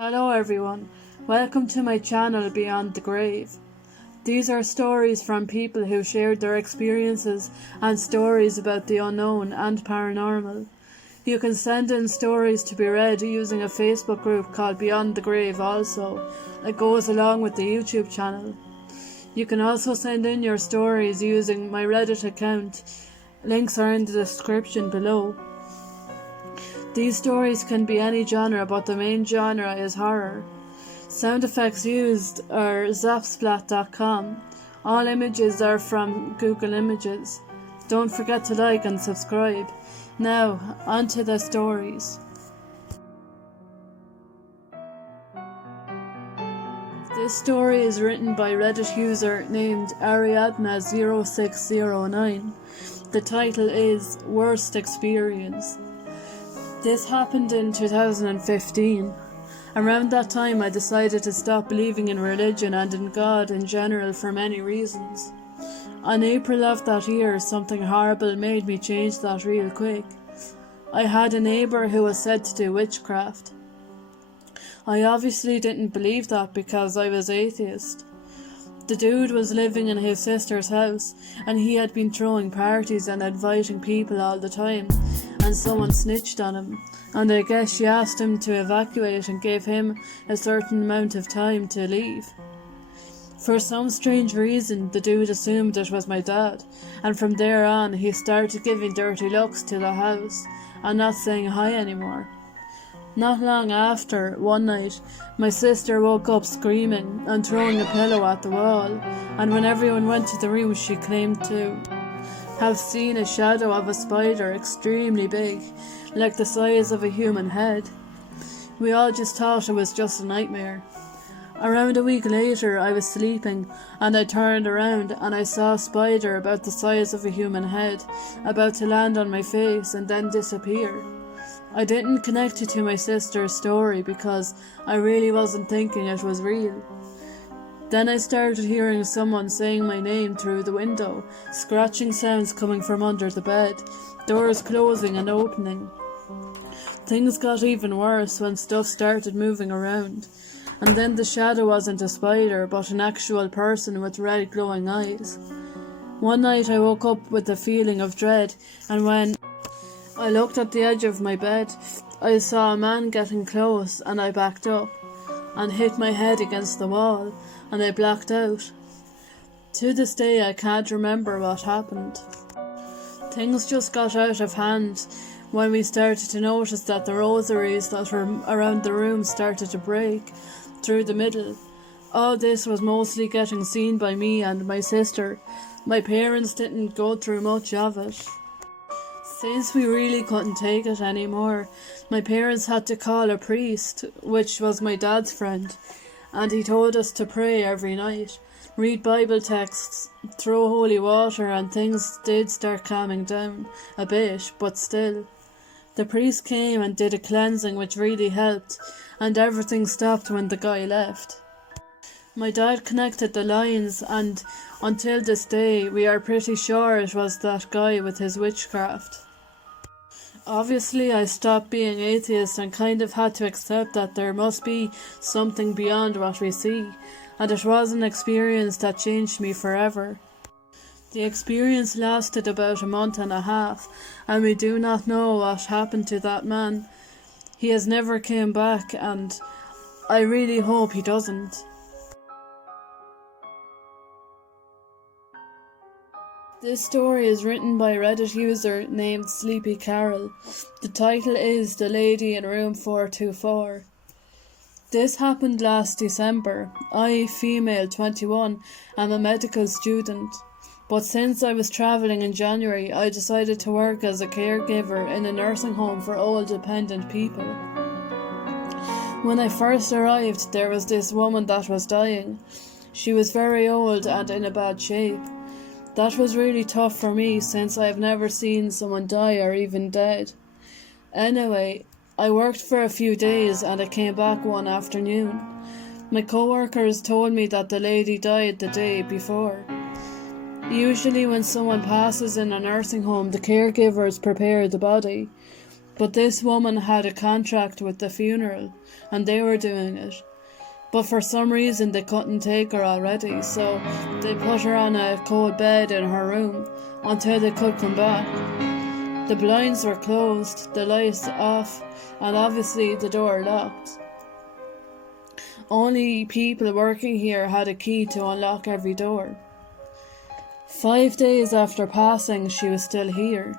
Hello everyone, welcome to my channel Beyond the Grave. These are stories from people who shared their experiences and stories about the unknown and paranormal. You can send in stories to be read using a Facebook group called Beyond the Grave also, that goes along with the YouTube channel. You can also send in your stories using my Reddit account, links are in the description below. These stories can be any genre, but the main genre is horror. Sound effects used are Zapsplat.com. All images are from Google Images. Don't forget to like and subscribe. Now, on to the stories. This story is written by Reddit user named Ariadna0609. The title is Worst Experience. This happened in 2015. Around that time I decided to stop believing in religion and in God in general for many reasons. On April of that year, something horrible made me change that real quick. I had a neighbour who was said to do witchcraft. I obviously didn't believe that because I was atheist. The dude was living in his sister's house and he had been throwing parties and inviting people all the time, and someone snitched on him, and I guess she asked him to evacuate and gave him a certain amount of time to leave. For some strange reason, the dude assumed it was my dad, and from there on he started giving dirty looks to the house and not saying hi anymore. Not long after, one night, my sister woke up screaming and throwing a pillow at the wall, and when everyone went to the room she claimed to have seen a shadow of a spider extremely big, like the size of a human head. We all just thought it was just a nightmare. Around a week later I was sleeping and I turned around and I saw a spider about the size of a human head about to land on my face and then disappear. I didn't connect it to my sister's story because I really wasn't thinking it was real. Then I started hearing someone saying my name through the window, scratching sounds coming from under the bed, doors closing and opening. Things got even worse when stuff started moving around, and then the shadow wasn't a spider but an actual person with red glowing eyes. One night I woke up with a feeling of dread, and when I looked at the edge of my bed, I saw a man getting close and I backed up and hit my head against the wall and I blacked out. To this day I can't remember what happened. Things just got out of hand when we started to notice that the rosaries that were around the room started to break through the middle. All this was mostly getting seen by me and my sister. My parents didn't go through much of it. Since we really couldn't take it anymore, my parents had to call a priest, which was my dad's friend, and he told us to pray every night, read Bible texts, throw holy water, and things did start calming down a bit, but still. The priest came and did a cleansing which really helped, and everything stopped when the guy left. My dad connected the lines, and until this day we are pretty sure it was that guy with his witchcraft. Obviously I stopped being atheist and kind of had to accept that there must be something beyond what we see, and it was an experience that changed me forever. The experience lasted about a month and a half, and we do not know what happened to that man. He has never came back, and I really hope he doesn't. This story is written by Reddit user named Sleepy Carol. The title is The Lady in Room 424. This happened last December. I, female 21, am a medical student. But since I was travelling in January, I decided to work as a caregiver in a nursing home for old dependent people. When I first arrived, there was this woman that was dying. She was very old and in a bad shape. That was really tough for me since I have never seen someone die or even dead. Anyway, I worked for a few days and I came back one afternoon. My co-workers told me that the lady died the day before. Usually when someone passes in a nursing home, the caregivers prepare the body. But this woman had a contract with the funeral, and they were doing it. But for some reason they couldn't take her already, so they put her on a cold bed in her room until they could come back. The blinds were closed, the lights off, and obviously the door locked. Only people working here had a key to unlock every door. 5 days after passing, she was still here.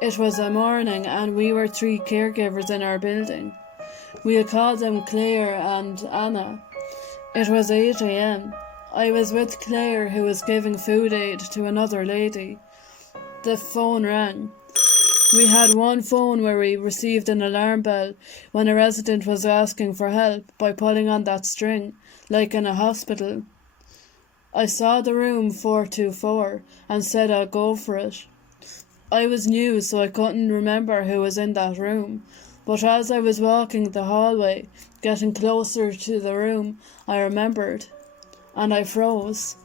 It was a morning and we were 3 caregivers in our building. We'll call them Claire and Anna. It was 8 a.m. I was with Claire, who was giving food aid to another lady. The phone rang. We had one phone where we received an alarm bell when a resident was asking for help by pulling on that string, like in a hospital. I saw the room 424 and said I'd go for it. I was new, so I couldn't remember who was in that room, but as I was walking the hallway, getting closer to the room, I remembered, and I froze.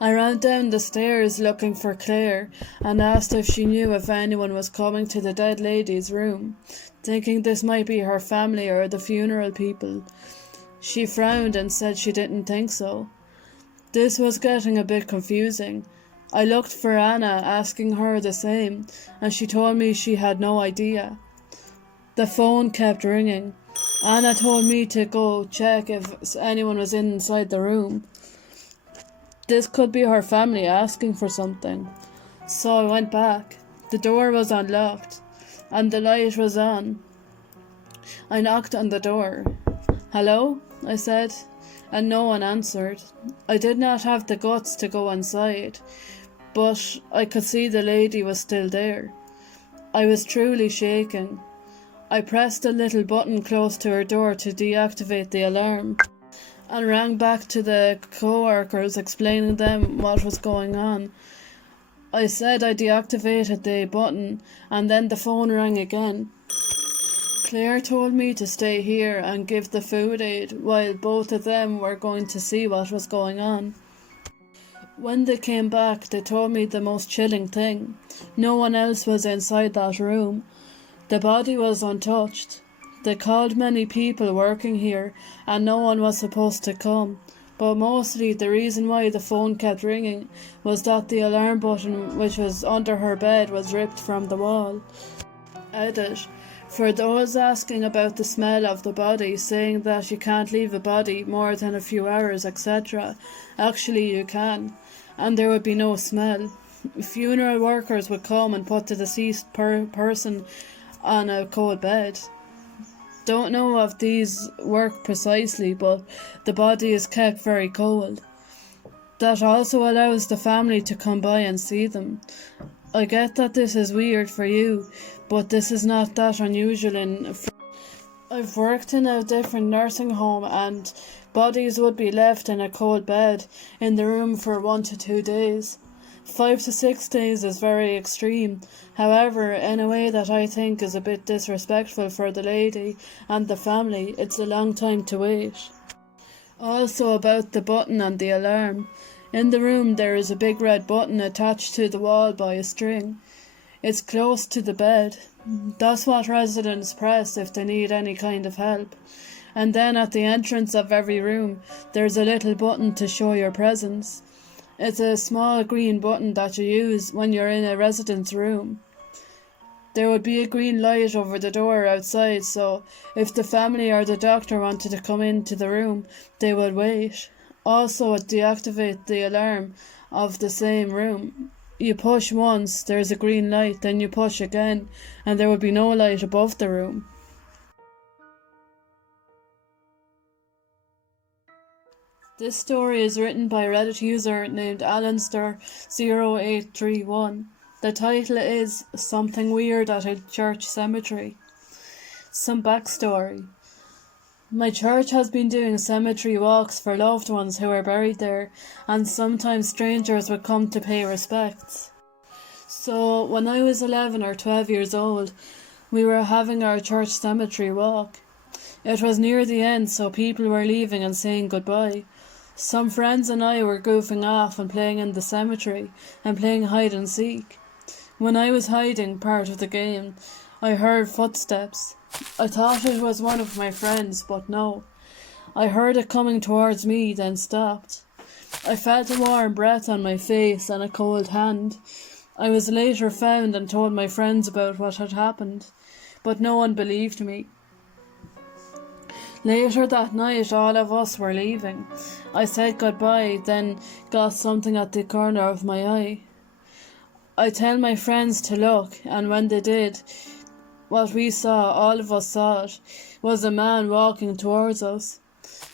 I ran down the stairs looking for Claire and asked if she knew if anyone was coming to the dead lady's room, thinking this might be her family or the funeral people. She frowned and said she didn't think so. This was getting a bit confusing. I looked for Anna, asking her the same, and she told me she had no idea. The phone kept ringing. Anna told me to go check if anyone was inside the room. This could be her family asking for something. So I went back. The door was unlocked, and the light was on. I knocked on the door. "Hello?" I said, and no one answered. I did not have the guts to go inside, but I could see the lady was still there. I was truly shaking. I pressed a little button close to her door to deactivate the alarm and rang back to the co-workers explaining them what was going on. I said I deactivated the button and then the phone rang again. Claire told me to stay here and give the food aid while both of them were going to see what was going on. When they came back, they told me the most chilling thing. No one else was inside that room. The body was untouched. They called many people working here and no one was supposed to come. But mostly the reason why the phone kept ringing was that the alarm button, which was under her bed, was ripped from the wall. Edit. For those asking about the smell of the body, saying that you can't leave a body more than a few hours, etc. Actually you can, and there would be no smell. Funeral workers would come and put the deceased person on a cold bed. Don't know if these work precisely, but the body is kept very cold. That also allows the family to come by and see them. I get that this is weird for you, but this is not that unusual I've worked in a different nursing home and bodies would be left in a cold bed in the room for 1 to 2 days. 5 to 6 days is very extreme, however, in a way that I think is a bit disrespectful for the lady and the family. It's a long time to wait. Also about the button on the alarm. In the room there is a big red button attached to the wall by a string. It's close to the bed. That's what residents press if they need any kind of help. And then at the entrance of every room there's a little button to show your presence. It's a small green button that you use when you're in a resident's room. There would be a green light over the door outside, so if the family or the doctor wanted to come into the room, they would wait. Also, deactivate the alarm of the same room. You push once, there's a green light, then you push again, and there would be no light above the room. This story is written by a Reddit user named Alanster0831. The title is Something Weird at a Church Cemetery. Some backstory. My church has been doing cemetery walks for loved ones who are buried there, and sometimes strangers would come to pay respects. So when I was 11 or 12 years old, we were having our church cemetery walk. It was near the end, so people were leaving and saying goodbye. Some friends and I were goofing off and playing in the cemetery and playing hide and seek. When I was hiding, part of the game, I heard footsteps. I thought it was one of my friends, but no. I heard it coming towards me, then stopped. I felt a warm breath on my face and a cold hand. I was later found and told my friends about what had happened, but no one believed me. Later that night, all of us were leaving. I said goodbye, then got something at the corner of my eye. I tell my friends to look, and when they did, what we saw, all of us saw it, was a man walking towards us.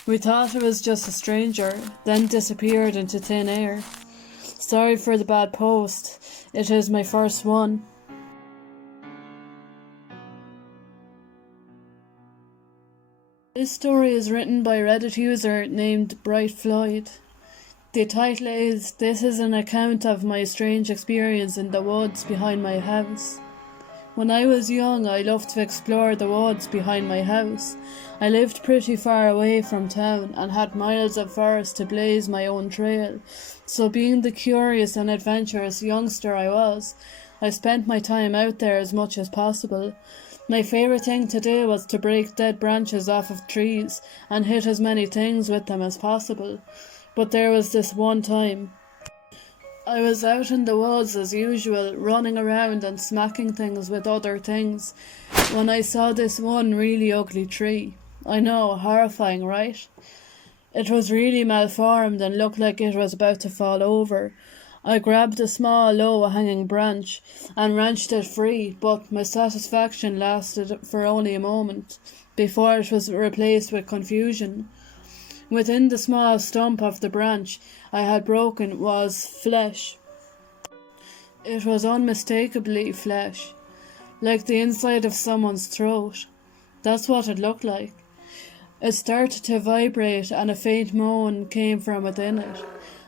We thought it was just a stranger, then disappeared into thin air. Sorry for the bad post, it is my first one. This story is written by a Reddit user named Bright Floyd. The title is, "This is an account of my strange experience in the woods behind my house." When I was young, I loved to explore the woods behind my house. I lived pretty far away from town and had miles of forest to blaze my own trail. So being the curious and adventurous youngster I was, I spent my time out there as much as possible. My favourite thing to do was to break dead branches off of trees and hit as many things with them as possible. But there was this one time. I was out in the woods as usual, running around and smacking things with other things, when I saw this one really ugly tree. I know, horrifying, right? It was really malformed and looked like it was about to fall over. I grabbed a small, low-hanging branch and wrenched it free, but my satisfaction lasted for only a moment, before it was replaced with confusion. Within the small stump of the branch I had broken was flesh. It was unmistakably flesh, like the inside of someone's throat. That's what it looked like. It started to vibrate and a faint moan came from within it.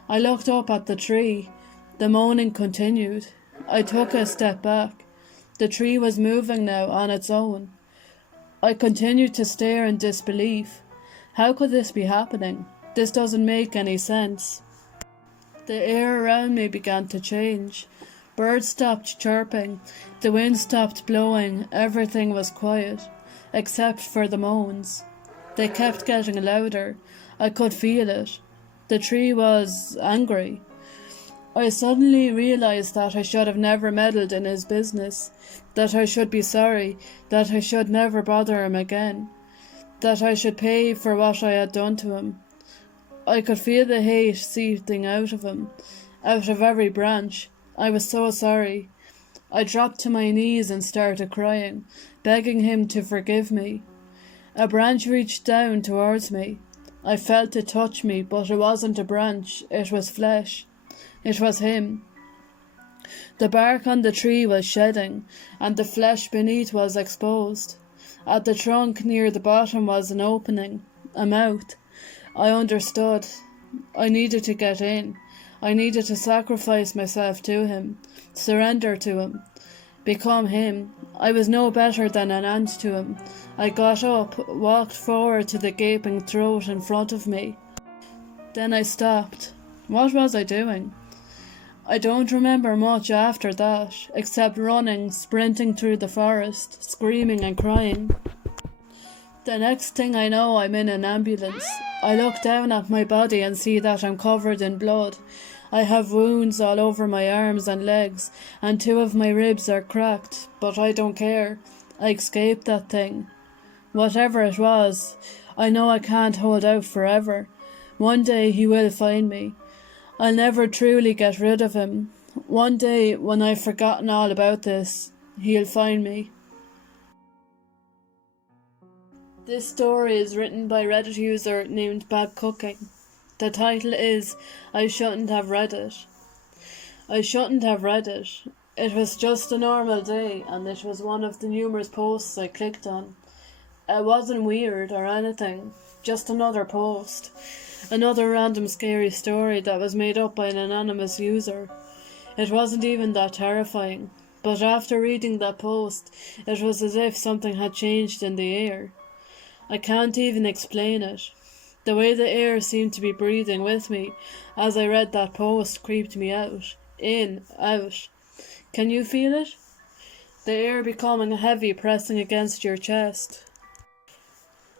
I looked up at the tree. The moaning continued. I took a step back. The tree was moving now on its own. I continued to stare in disbelief. How could this be happening? This doesn't make any sense. The air around me began to change. Birds stopped chirping. The wind stopped blowing. Everything was quiet, except for the moans. They kept getting louder. I could feel it. The tree was angry. I suddenly realised that I should have never meddled in his business, that I should be sorry, that I should never bother him again, that I should pay for what I had done to him. I could feel the hate seeping out of him, out of every branch. I was so sorry. I dropped to my knees and started crying, begging him to forgive me. A branch reached down towards me. I felt it touch me, but it wasn't a branch, it was flesh. It was him. The bark on the tree was shedding, and the flesh beneath was exposed. At the trunk near the bottom was an opening, a mouth. I understood. I needed to get in. I needed to sacrifice myself to him, surrender to him, become him. I was no better than an ant to him. I got up, walked forward to the gaping throat in front of me. Then I stopped. What was I doing? I don't remember much after that, except running, sprinting through the forest, screaming and crying. The next thing I know, I'm in an ambulance. I look down at my body and see that I'm covered in blood. I have wounds all over my arms and legs, and 2 of my ribs are cracked, but I don't care. I escaped that thing. Whatever it was, I know I can't hold out forever. One day he will find me. I'll never truly get rid of him. One day, when I've forgotten all about this, he'll find me. This story is written by a Reddit user named Bad Cooking. The title is, "I shouldn't have read it." I shouldn't have read it. It was just a normal day, and it was one of the numerous posts I clicked on. It wasn't weird or anything, just another post. Another random scary story that was made up by an anonymous user. It wasn't even that terrifying, but after reading that post, it was as if something had changed in the air. I can't even explain it. The way the air seemed to be breathing with me as I read that post creeped me out. In, out. Can you feel it? the air becoming heavy, pressing against your chest.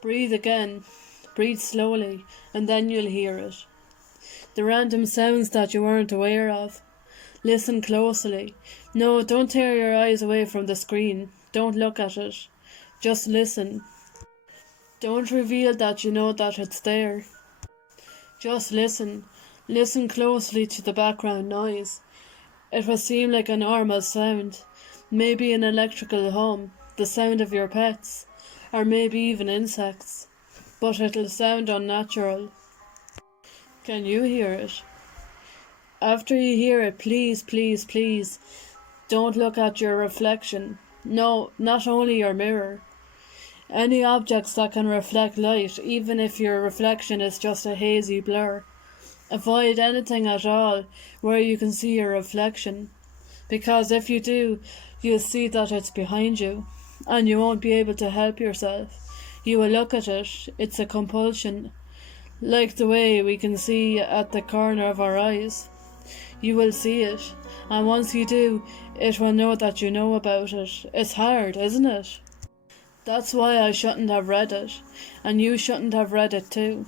Breathe again, breathe slowly, and then you'll hear it. The random sounds that you weren't aware of. Listen closely. No, don't tear your eyes away from the screen. Don't look at it. Just listen. Don't reveal that you know that it's there. Just listen. Listen closely to the background noise. It will seem like a normal sound. Maybe an electrical hum, the sound of your pets, or maybe even insects. But it'll sound unnatural. Can you hear it? After you hear it, please, please, please, don't look at your reflection. No, not only your mirror. Any objects that can reflect light, even if your reflection is just a hazy blur. Avoid anything at all where you can see your reflection, because if you do, you'll see that it's behind you, and you won't be able to help yourself. You will look at it. It's a compulsion, like the way we can see at the corner of our eyes. You will see it, and once you do, it will know that you know about it. It's hard, isn't it? That's why I shouldn't have read it, and you shouldn't have read it too.